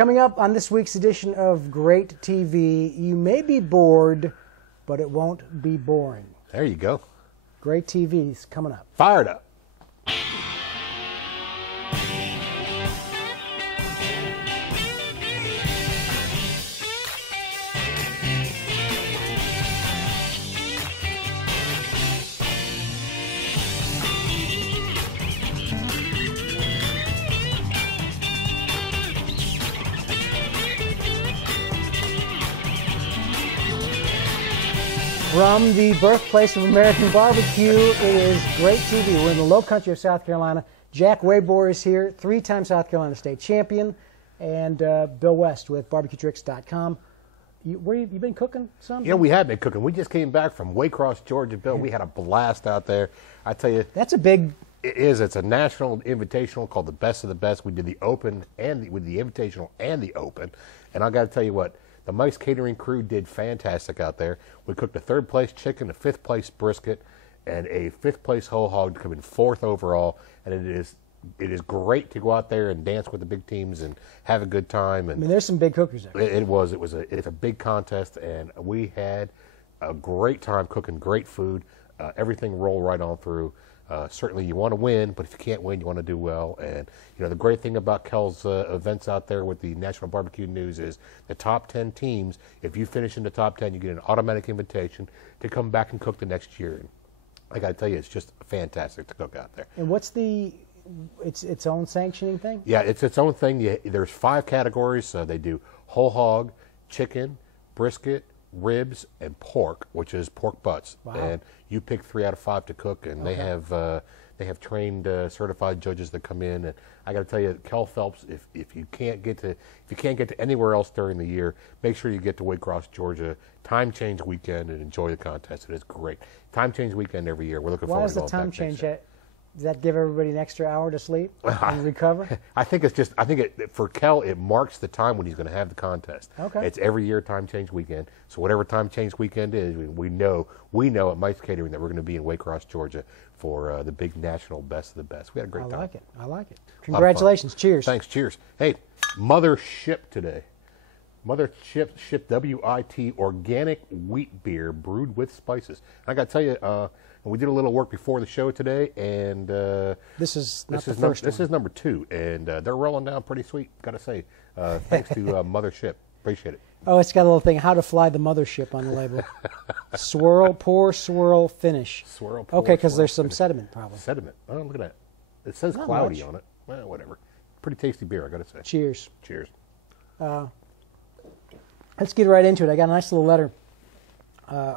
Coming up on this week's edition of Great TV, you may be bored, but it won't be boring. There you go. Great TV's coming up. Fired up. From the birthplace of American barbecue, it is Great TV. We're in the low country of South Carolina. Jack Waybor is here, three-time South Carolina state champion, and Bill West with barbecuetricks.com. You been cooking some? Yeah, we have been cooking. We just came back from Waycross, Georgia, Bill. We had a blast out there. I tell you. That's a big... It is. It's a national invitational called the Best of the Best. We did the Open and with the invitational and the Open. And I got to tell you what, the Mike's Catering crew did fantastic out there. We cooked a third-place chicken, a fifth-place brisket, and a fifth-place whole hog to come in fourth overall. And it is great to go out there and dance with the big teams and have a good time. And I mean, there's some big cookers there. It's a big contest, and we had a great time cooking great food. Everything rolled right on through. Certainly you want to win, but if you can't win, you want to do well. And, you know, the great thing about Kel's events out there with the National Barbecue News is the top 10 teams, if you finish in the top 10, you get an automatic invitation to come back and cook the next year. And I got to tell you, it's just fantastic to cook out there. And what's its own sanctioning thing? Yeah, it's its own thing. There's 5 categories. They do whole hog, chicken, brisket, ribs, and pork, which is pork butts. Wow. And you pick 3 out of 5 to cook, and they have trained certified judges that come in. And I got to tell you, Kel Phelps, if you can't get to anywhere else during the year, make sure you get to Waycross, Georgia, time change weekend, and enjoy the contest. It is great. Time change weekend every year. We're looking forward to going back. Why is the time change? Does that give everybody an extra hour to sleep and recover? I think for Kel, it marks the time when he's going to have the contest. Okay. It's every year time change weekend. So whatever time change weekend is, we know at Mike's Catering that we're going to be in Waycross, Georgia for the big national Best of the Best. We had a great time. I like it. Congratulations. Cheers. Thanks. Cheers. Hey, Mothership today. Mothership WIT organic wheat beer brewed with spices. I got to tell you, we did a little work before the show today, and this is number 2, and they're rolling down pretty sweet. Got to say, thanks to Mothership. Appreciate it. Oh, it's got a little thing, how to fly the Mothership on the label. Swirl, pour, swirl, finish. Swirl, pour, okay, because there's some finish. sediment probably. Sediment. Oh, look at that. It says Not cloudy much. on it. Well, whatever. Pretty tasty beer, I got to say. Cheers. Cheers. Let's get right into it. I got a nice little letter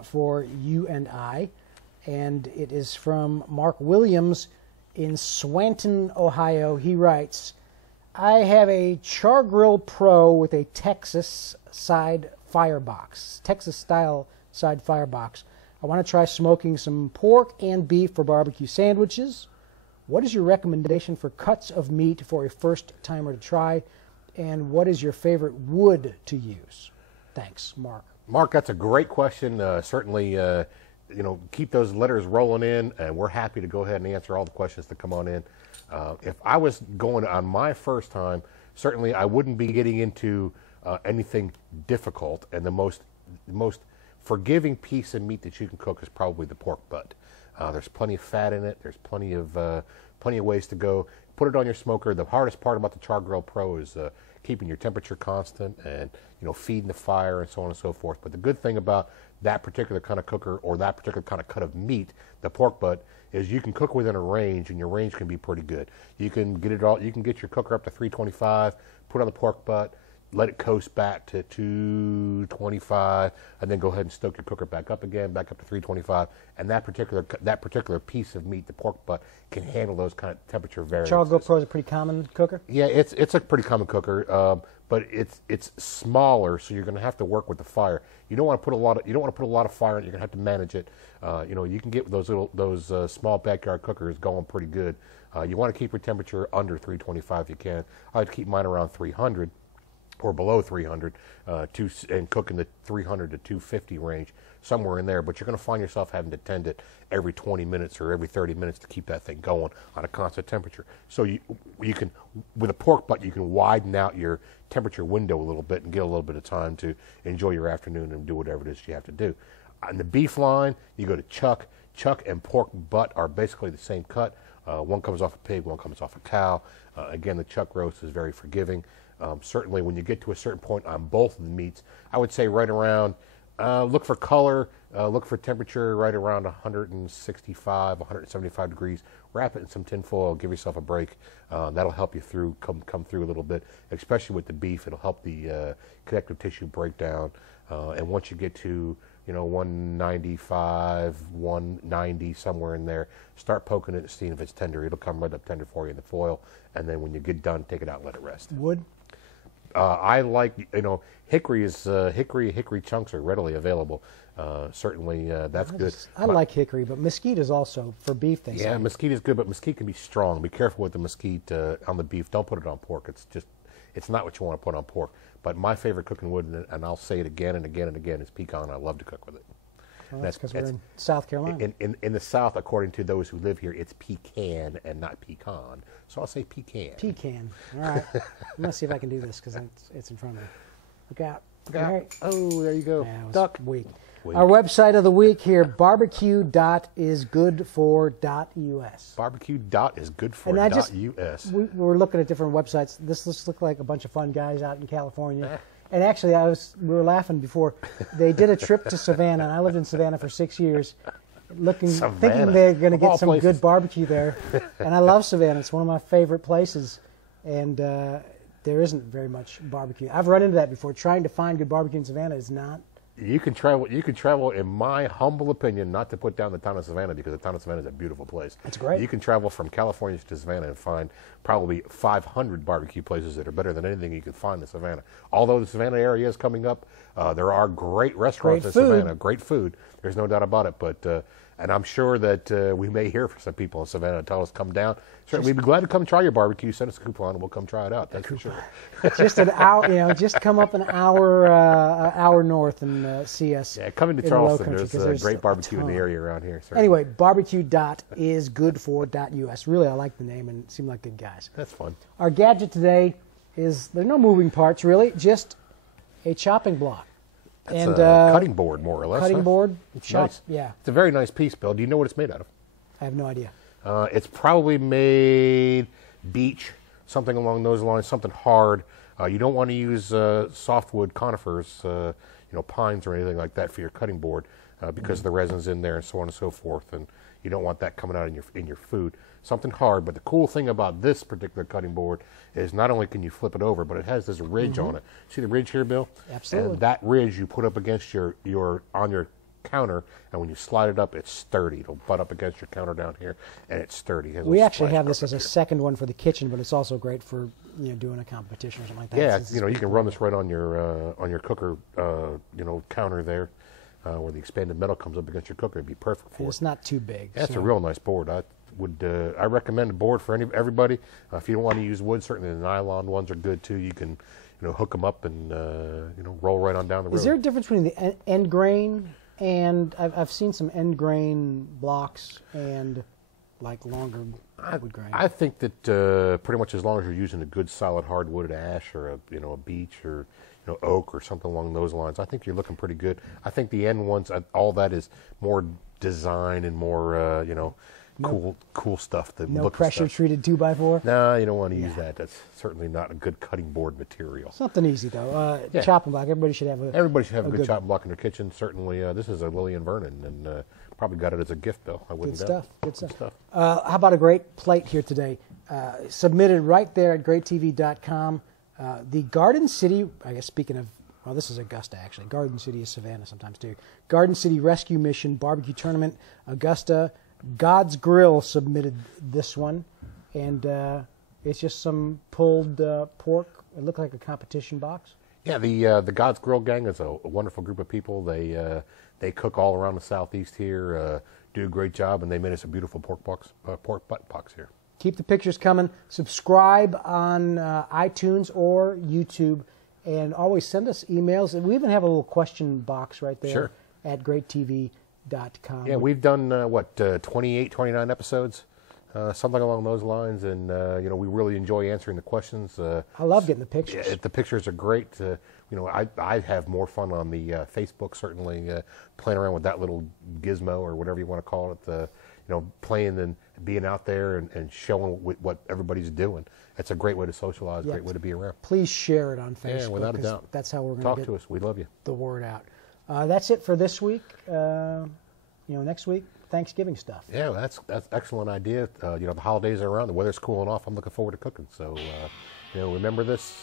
for you and I, and it is from Mark Williams in Swanton, Ohio. He writes, I have a Char Grill Pro with a Texas side firebox, Texas-style side firebox. I want to try smoking some pork and beef for barbecue sandwiches. What is your recommendation for cuts of meat for a first-timer to try, and what is your favorite wood to use? Thanks, Mark. Mark, that's a great question. Certainly, keep those letters rolling in, and we're happy to go ahead and answer all the questions that come on in. If I was going on my first time, certainly I wouldn't be getting into anything difficult, and the most forgiving piece of meat that you can cook is probably the pork butt. There's plenty of fat in it. There's plenty of ways to go. Put it on your smoker. The hardest part about the Char Grill Pro is keeping your temperature constant and feeding the fire and so on and so forth. But the good thing about that particular kind of cooker or that particular kind of cut of meat, the pork butt, is you can cook within a range, and your range can be pretty good. You can get your cooker up to 325, put on the pork butt, let it coast back to 225, and then go ahead and stoke your cooker back up again, back up to 325. And that particular piece of meat, the pork butt, can handle those kind of temperature variances. Char Grill Pro is a pretty common cooker? Yeah, it's a pretty common cooker, but it's smaller, so you're going to have to work with the fire. You don't want to put a lot of fire in it. You're going to have to manage it. You can get those small backyard cookers going pretty good. You want to keep your temperature under 325 if you can. I like to keep mine around 300. or below 300, and cook in the 300 to 250 range, somewhere in there. But you're going to find yourself having to tend it every 20 minutes or every 30 minutes to keep that thing going on a constant temperature. So you can, with a pork butt, you can widen out your temperature window a little bit and get a little bit of time to enjoy your afternoon and do whatever it is you have to do. On the beef line, you go to chuck. Chuck and pork butt are basically the same cut. One comes off a pig, one comes off a cow. Again, the chuck roast is very forgiving. Certainly, when you get to a certain point on both of the meats, I would say right around, look for color, look for temperature right around 165, 175 degrees. Wrap it in some tin foil, give yourself a break. That'll help you through, come through a little bit, especially with the beef. It'll help the connective tissue break down. And once you get to 195, 190, somewhere in there, start poking it and seeing if it's tender. It'll come right up tender for you in the foil. And then when you get done, take it out and let it rest. Wood? I like, hickory is hickory chunks are readily available. Certainly, that's good. I like hickory, but mesquite is also for beef. They say. Mesquite is good, but mesquite can be strong. Be careful with the mesquite on the beef. Don't put it on pork. It's not what you want to put on pork. But my favorite cooking wood, and I'll say it again and again and again, is pecan. I love to cook with it. Well, that's because we're in South Carolina. In the South, according to those who live here, it's pecan and not pecan. So I'll say pecan. Pecan. All right. I'm going to see if I can do this because it's in front of me. Look out. Look out. Right. Oh, there you go. Yeah, Duck. Weak. Our website of the week here, barbecue.isgoodfor.us. Barbecue.isgoodfor.us. We're looking at different websites. This looks like a bunch of fun guys out in California. And actually, we were laughing before. They did a trip to Savannah, and I lived in Savannah for 6 years, thinking they're going to get some good barbecue there. And I love Savannah. It's one of my favorite places. And there isn't very much barbecue. I've run into that before. Trying to find good barbecue in Savannah is not. You can travel, in my humble opinion, not to put down the town of Savannah, because the town of Savannah is a beautiful place. It's great. You can travel from California to Savannah and find probably 500 barbecue places that are better than anything you can find in Savannah. Although the Savannah area is coming up, there are great restaurants in Savannah, great food. There's no doubt about it. But and I'm sure that we may hear from some people in Savannah and tell us come down. Certainly, we'd be glad to come try your barbecue. Send us a coupon and we'll come try it out. That's for sure. Just an hour, just come up an hour north and see us. Yeah, coming to Charleston. There's great barbecue in the area around here. Certainly. Anyway, barbecue.isgoodfor.us. Really, I like the name and seem like good guys. That's fun. Our gadget today is, there are no moving parts really, just a chopping block. It's a cutting board, more or less. Cutting board. Nice. Yeah. It's a very nice piece, Bill. Do you know what it's made out of? I have no idea. It's probably made beech, something along those lines, something hard. You don't want to use softwood conifers, pines or anything like that for your cutting board because the resin's in there and so on and so forth, and you don't want that coming out in your food. Something hard, but the cool thing about this particular cutting board is not only can you flip it over, but it has this ridge on it. See the ridge here, Bill? Absolutely. And that ridge you put up against your counter, and when you slide it up, it's sturdy. It'll butt up against your counter down here, and it's sturdy. We actually have this as a second one for the kitchen, but it's also great for doing a competition or something like that. Yeah, you can run this right on your cooker, counter there, where the expanded metal comes up against your cooker. It'd be perfect for it. It's not too big. That's a real nice board. I recommend a board for everybody. If you don't want to use wood, certainly the nylon ones are good too. You can hook them up and roll right on down the road. Is there a difference between the end grain and I've seen some end grain blocks and like longer wood grain? I think that pretty much as long as you're using a good solid hardwood ash or a beech or oak or something along those lines, I think you're looking pretty good. I think the end ones, all that is more design and more cool stuff. No pressure treated 2x4. No, you don't want to use that. That's certainly not a good cutting board material. Something easy though. Chopping block. Everybody should have a good chopping block in their kitchen. Certainly, this is a Lillian Vernon, and probably got it as a gift, Bill. I wouldn't doubt. Good stuff. How about a great plate here today? Submitted right there at greattv.com. The Garden City. I guess speaking of. Well, this is Augusta, actually. Garden City is Savannah sometimes, too. Garden City Rescue Mission Barbecue Tournament, Augusta. God's Grill submitted this one, and it's just some pulled pork. It looked like a competition box. Yeah, the God's Grill gang is a wonderful group of people. They cook all around the southeast here, do a great job, and they made us a beautiful pork butt box here. Keep the pictures coming. Subscribe on iTunes or YouTube, And always send us emails. And we even have a little question box right there Sure. at greattv.com. Yeah, we've done, 28, 29 episodes? Something along those lines, and we really enjoy answering the questions. I love getting the pictures. The pictures are great. I have more fun on the Facebook, certainly playing around with that little gizmo or whatever you want to call it. Playing and being out there and showing what everybody's doing. It's a great way to socialize, great way to be around. Please share it on Facebook. Yeah, without a doubt. That's how we're going Talk to to us. We love you. the word out. That's it for this week. Next week, Thanksgiving stuff. Yeah, that's excellent idea. The holidays are around. The weather's cooling off. I'm looking forward to cooking. So, remember this.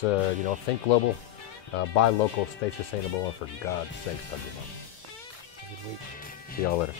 Think global, buy local, stay sustainable, and for God's sakes, hug your mom. Have a good week. See y'all later.